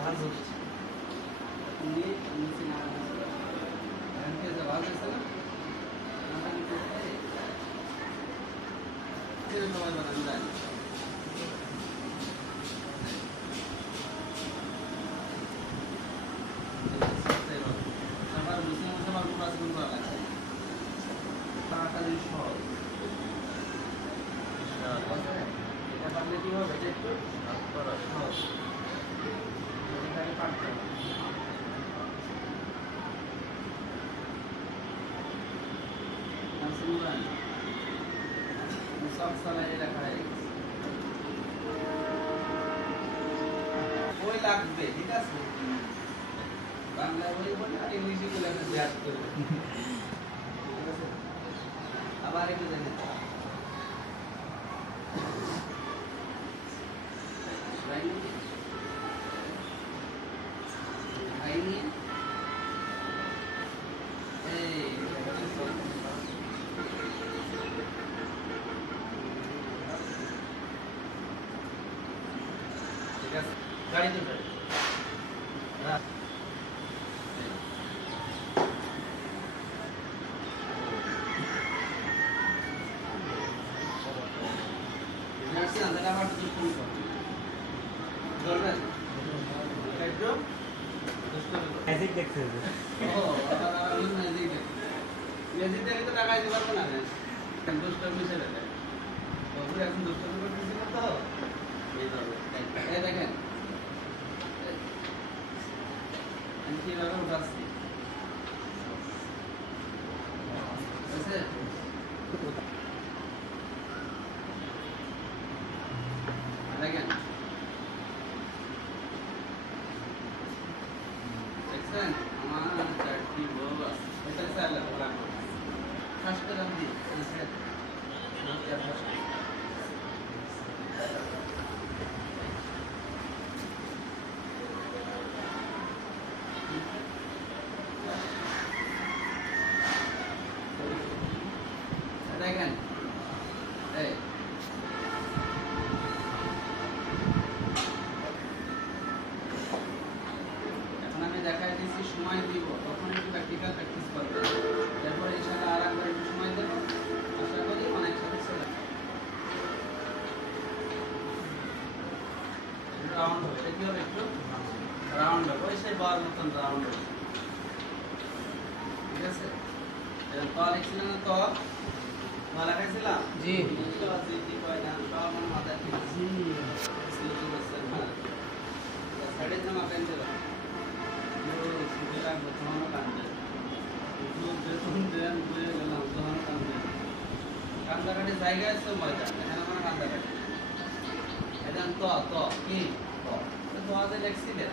জাহাজ হচ্ছে উনি নিচে না ব্যাংকে যাওয়া গেছে না সময় বানান যায় আবার মুসলিম মুসলমান কোন আছে কোন করা লাগছে তাড়াতাড়ি সহজ এটা পারলে কি হবে এটা একটু সহজ এটাকে পারতে হবে নাসিমুরান মুসাফ সালাই লেখা হয়ে গেছে বই লাগবে ঠিক আছে বাংলা বই বলে আর ইংলিশে বলে একটা ব্যাচ করবে আবার একটু দেখেন ঠিক আছে গাড়ি দুটো ম্যাজিক দেখছে ম্যাজিক দেখে তো টাকা দিতে পারবো না দুষ্ট মিশে দেয় এখন দুষ্ট করতেছিল তো এই দেখেন আমি কিভাবে উঠাচ্ছি দেখেন দেখছেন আমার চারটি বউ আছে এটা চাইলে লাগবে ফার্স্ট করে আমি দেখেন এই এখন আমি দেখাই দিচ্ছি সময় দিব তখন একটু প্র্যাকটিক্যাল প্র্যাকটিস করবে এরপরে ইনশাআল্লাহ আর একবার একটু সময় দেব আশা করি অনেক সাথে চলে রাউন্ড হবে এটা কি হবে একটু রাউন্ড হবে ওই সেই বার মতন রাউন্ড হবে ঠিক আছে তো লিখছিলাম না তো মালা খাইছিলাম জি জি কয় না সব আমার মাথায় ঠিক জি সাড়ে জমা পেন দিল ছুটি লাগবে তোমারও কান্দে যখন দেন বুঝে গেলাম তখন কান্দে কান্দাকাটি জায়গায় আছে ময়দা এখানে আমার কান্দাকাটি এখন তো কি তো আজ লেখছিলেন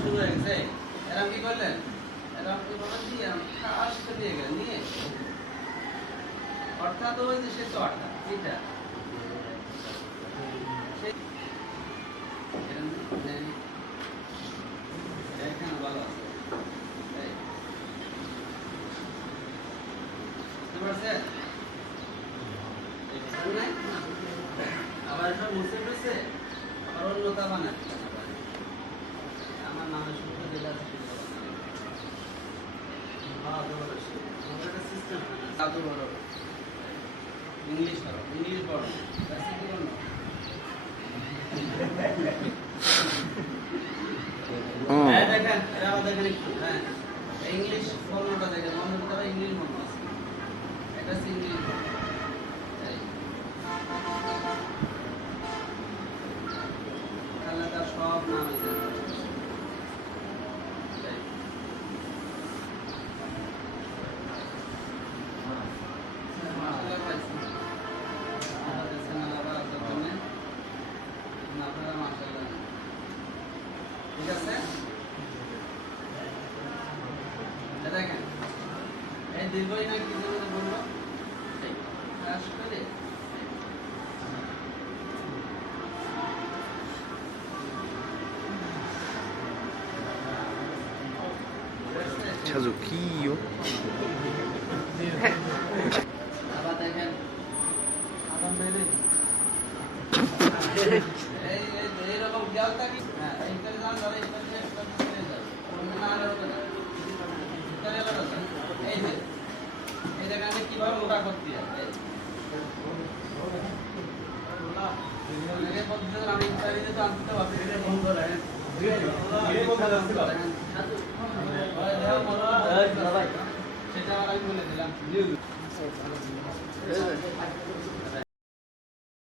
শুরু হয়ে গেছে এরকম কি করলেন এরকম কি বলেন দিয়ে খাস দিয়ে গেলেন নিয়ে অর্থাৎ ওই যে সে তো অর্থাৎ এটা এখানে ভালো আছে বুঝতে পারছেন আবার এটা মুছে ফেলছে আবার অন্যতা বানাচ্ছে আমার নামের শুরুতে যেটা আছে সিস্টেম ইংলিশ পড়ো দেখেন এরা দেখেন একটু হ্যাঁ ইংলিশ বর্ণটা দেখেন বর্ণটা তারা ইংলিশ বর্ণ আছে এটা ইংলিশ তাহলে তার সব নাম ঠিক আছে দেখেন এই দীর্ঘই না কি জন্য বললো করে Chazuquillo. আবার দেখেন আবার মেরে এইরকম খেয়াল থাকি হ্যাঁ এইখানে যান ধরে এইখানে চলে যাবে না আর হবে না চলে গেল না এই যে এই জায়গায় কিভাবে মোটা করতে হয় আমি ইন্টারভিউতে তো আনতে পারবো এটা ফোন করে সেটা আমি বলে দিলাম